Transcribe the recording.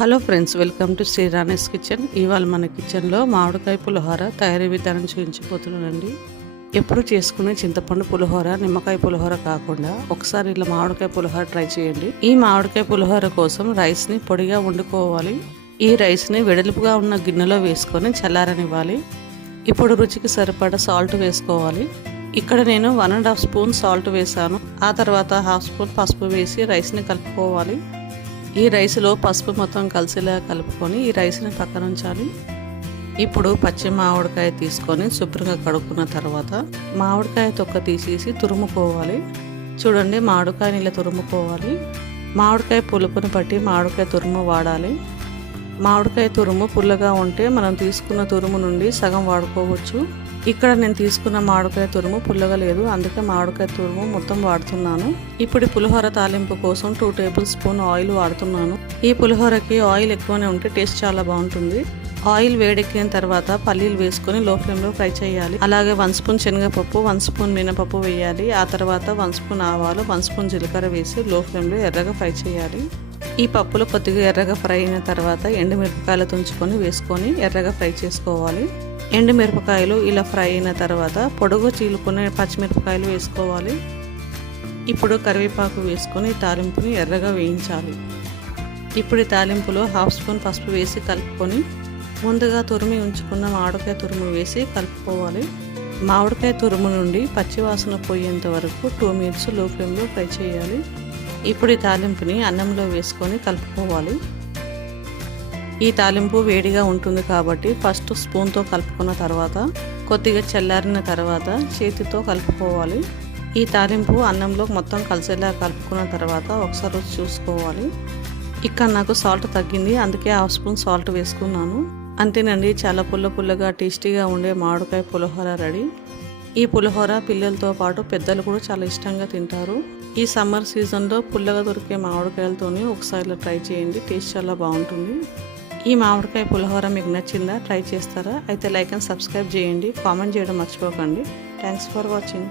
Hello friends, welcome to Shrirani's kitchen. ఇవాళ మన కిచెన్లో మామిడికాయ పులిహోర తయారీ విధానం చూపించబోతున్నానండి. ఎప్పుడు చేసుకునే చింతపండు పులిహోర, నిమ్మకాయ పులిహోర కాకుండా ఒకసారి ఇలా మామిడికాయ పులిహోర ట్రై చేయండి. ఈ మామిడికాయ పులిహోర కోసం రైస్ని పొడిగా వండుకోవాలి. ఈ రైస్ని వెడల్పుగా ఉన్న గిన్నెలో వేసుకొని చల్లారనివ్వాలి. ఇప్పుడు రుచికి సరిపడా సాల్ట్ వేసుకోవాలి. ఇక్కడ నేను 1.5 స్పూన్ సాల్ట్ వేసాను. ఆ తర్వాత 1/2 స్పూన్ పసుపు వేసి రైస్ని కలుపుకోవాలి. ఈ రైస్లో పసుపు మొత్తం కలిసేలా కలుపుకొని ఈ రైస్ని పక్కన ఉంచాలి. ఇప్పుడు పచ్చి మామిడికాయ తీసుకొని శుభ్రంగా కడుక్కున్న తర్వాత మామిడికాయ తొక్క తీసేసి తురుముకోవాలి. చూడండి, మామిడికాయని ఇలా తురుముకోవాలి. మామిడికాయ పులుపుని బట్టి మామిడికాయ తురుము వాడాలి. మామిడికాయ తురుము పుల్లగా ఉంటే మనం తీసుకున్న తురుము నుండి సగం వాడుకోవచ్చు. ఇక్కడ నేను తీసుకున్న మామిడికాయ తురుము పుల్లగా లేదు, అందుకే మామిడికాయ తురుము మొత్తం వాడుతున్నాను. ఇప్పుడు పులిహోర తాలింపు కోసం 2 టేబుల్ స్పూన్ ఆయిల్ వాడుతున్నాను. ఈ పులిహోరకి ఆయిల్ ఎక్కువనే ఉంటే టేస్ట్ చాలా బాగుంటుంది. ఆయిల్ వేడెక్కిన తర్వాత పల్లీలు వేసుకొని లో ఫ్లేమ్లో ఫ్రై చేయాలి. అలాగే 1 స్పూన్ శనగపప్పు, 1 స్పూన్ మినపప్పు వేయాలి. ఆ తర్వాత 1 స్పూన్ ఆవాలు, 1 స్పూన్ జీలకర్ర వేసి లో ఫ్లేమ్లో ఎర్రగా ఫ్రై చేయాలి. ఈ పప్పులు కొద్దిగా ఎర్రగా ఫ్రై అయిన తర్వాత ఎండుమిరపకాయలు తుంచుకొని వేసుకొని ఎర్రగా ఫ్రై చేసుకోవాలి. ఎండుమిరపకాయలు ఇలా ఫ్రై అయిన తర్వాత పొడుగు చీలుకునే పచ్చిమిరపకాయలు వేసుకోవాలి. ఇప్పుడు కరివేపాకు వేసుకొని తాలింపుని ఎర్రగా వేయించాలి. ఇప్పుడు ఈ తాలింపులో 1/2 స్పూన్ పసుపు వేసి కలుపుకొని ముందుగా తురిమి ఉంచుకున్న మామిడికాయ తురుము వేసి కలుపుకోవాలి. మామిడికాయ తురుము నుండి పచ్చివాసన పోయేంత వరకు 2 మినిట్స్ లో ఫ్లేమ్లో ఫ్రై చేయాలి. ఇప్పుడు ఈ తాలింపుని అన్నంలో వేసుకొని కలుపుకోవాలి. ఈ తాలింపు వేడిగా ఉంటుంది కాబట్టి ఫస్ట్ స్పూన్తో కలుపుకున్న తర్వాత కొద్దిగా చల్లారిన తర్వాత చేతితో కలుపుకోవాలి. ఈ తాలింపు అన్నంలో మొత్తం కలిసేలా కలుపుకున్న తర్వాత ఒకసారి రుచి చూసుకోవాలి. ఇక్కడ నాకు సాల్ట్ తగ్గింది, అందుకే 1/2 స్పూన్ సాల్ట్ వేసుకున్నాను. అంతేనండి, చాలా పుల్లగా టేస్టీగా ఉండే మామిడికాయ పులిహోర రెడీ. ఈ పులిహోర పిల్లలతో పాటు పెద్దలు కూడా చాలా ఇష్టంగా తింటారు. ఈ సమ్మర్ సీజన్లో పుల్లగా దొరికే మామిడికాయలతోని ఒకసారి ట్రై చేయండి, టేస్ట్ చాలా బాగుంటుంది. ఈ మామిడికాయ పులిహోర మీకు నచ్చిందా? ట్రై చేస్తారా? అయితే లైక్ అండ్ సబ్స్క్రైబ్ చేయండి, కామెంట్ చేయడం మర్చిపోకండి. Thanks for watching.